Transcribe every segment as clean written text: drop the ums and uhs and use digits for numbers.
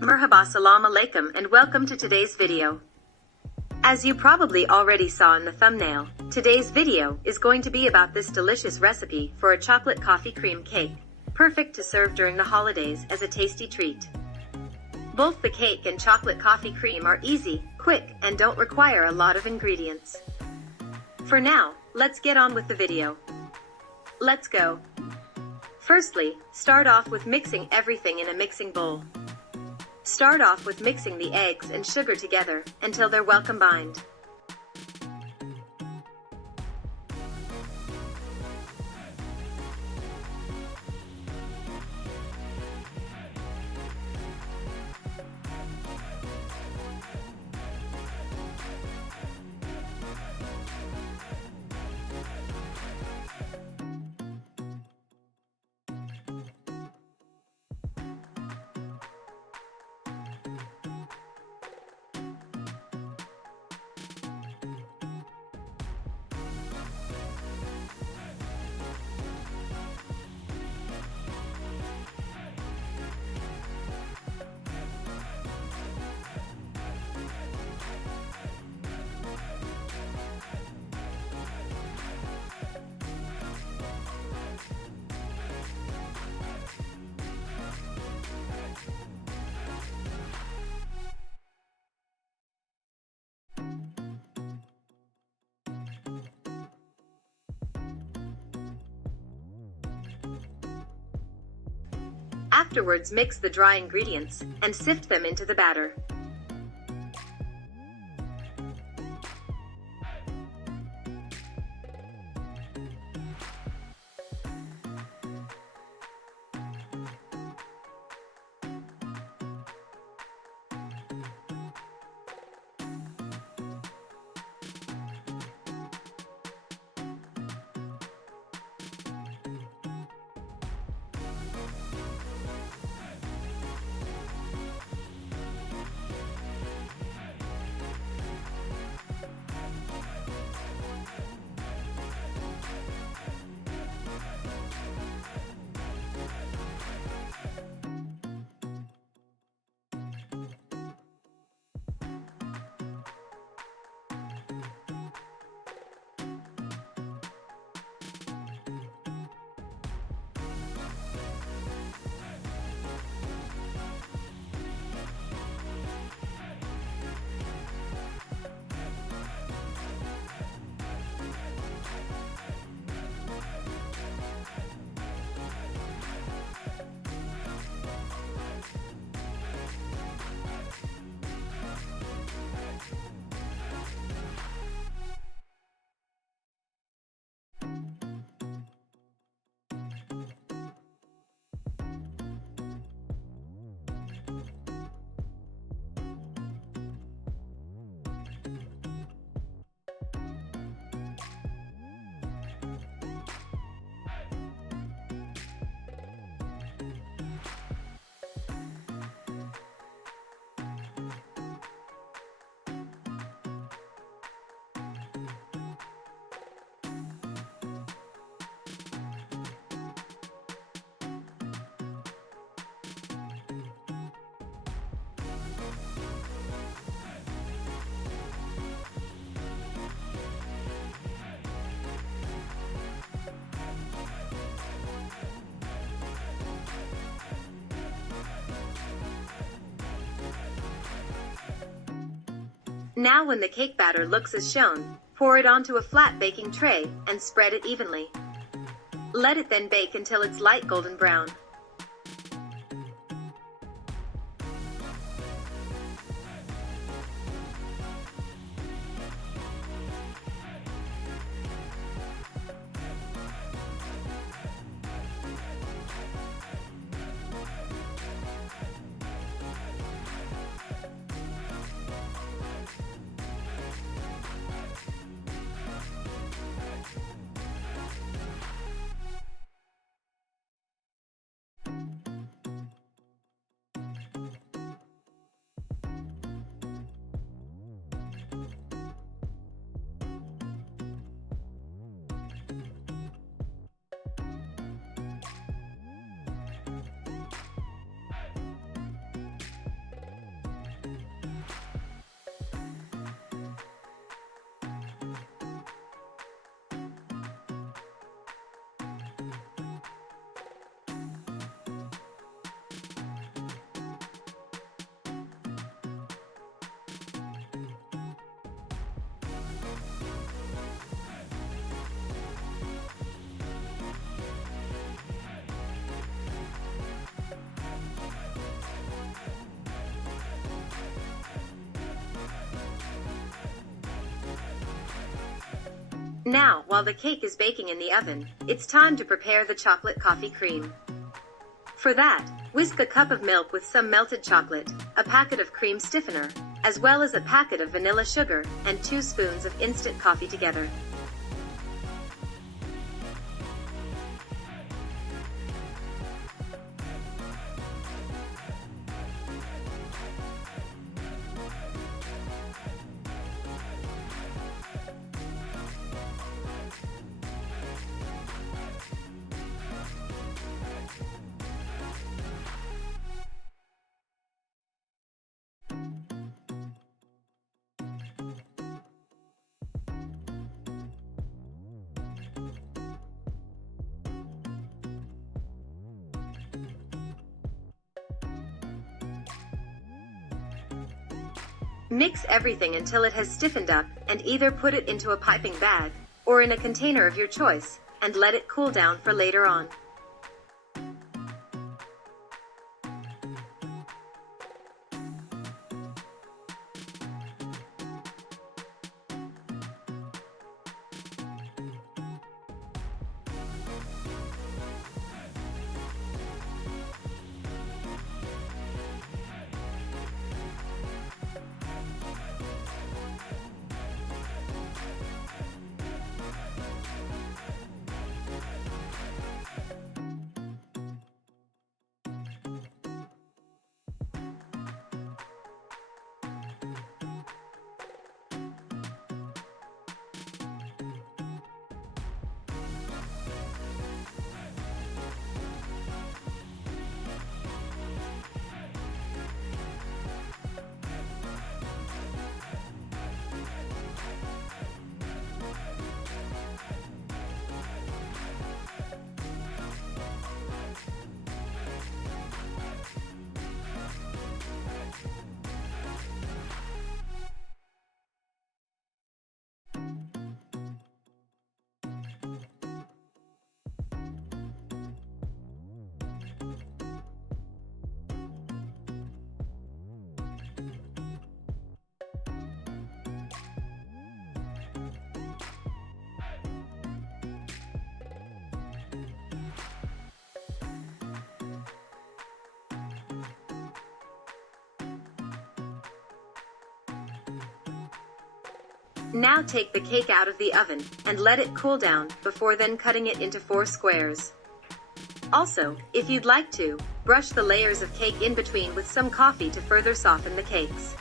Merhaba, salam alaikum, and welcome to today's video. As you probably already saw in the thumbnail, today's video is going to be about this delicious recipe for a chocolate coffee cream cake, perfect to serve during the holidays as a tasty treat. Both the cake and chocolate coffee cream are easy, quick, and don't require a lot of ingredients. For now, let's get on with the video. Let's go. Firstly, start off with mixing everything in a mixing bowl. Start off with mixing the eggs and sugar together until they're well combined. Afterwards, mix the dry ingredients and sift them into the batter. Now when the cake batter looks as shown, pour it onto a flat baking tray and spread it evenly. Let it then bake until it's light golden brown. Now, while the cake is baking in the oven, it's time to prepare the chocolate coffee cream. For that, whisk a cup of milk with some melted chocolate, a packet of cream stiffener, as well as a packet of vanilla sugar, and 2 spoons of instant coffee together. Mix everything until it has stiffened up, and either put it into a piping bag, or in a container of your choice, and let it cool down for later on. Now take the cake out of the oven, and let it cool down, before then cutting it into 4 squares. Also, if you'd like to, brush the layers of cake in between with some coffee to further soften the cakes.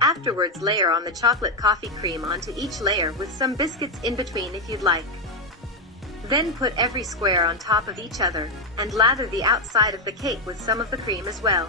Afterwards, layer on the chocolate coffee cream onto each layer with some biscuits in between if you'd like. Then put every square on top of each other, and lather the outside of the cake with some of the cream as well.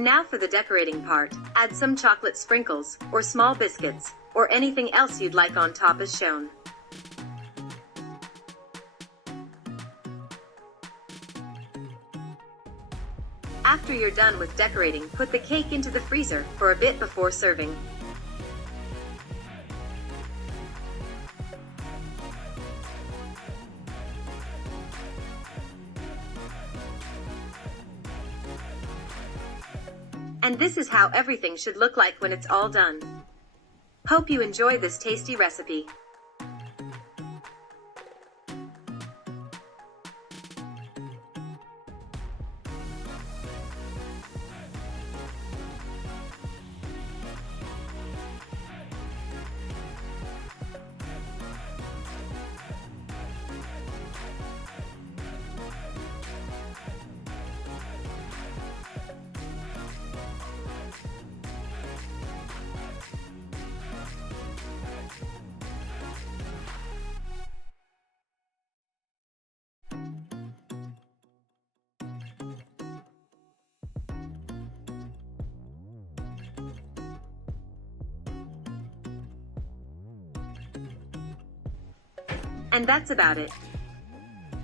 Now for the decorating part, add some chocolate sprinkles, or small biscuits, or anything else you'd like on top as shown. After you're done with decorating, put the cake into the freezer for a bit before serving. And this is how everything should look like when it's all done. Hope you enjoy this tasty recipe. And that's about it.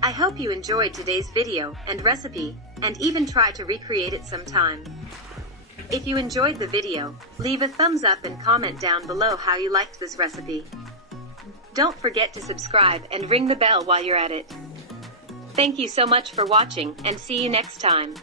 I hope you enjoyed today's video and recipe, and even try to recreate it sometime. If you enjoyed the video, leave a thumbs up and comment down below how you liked this recipe. Don't forget to subscribe and ring the bell while you're at it. Thank you so much for watching, and see you next time.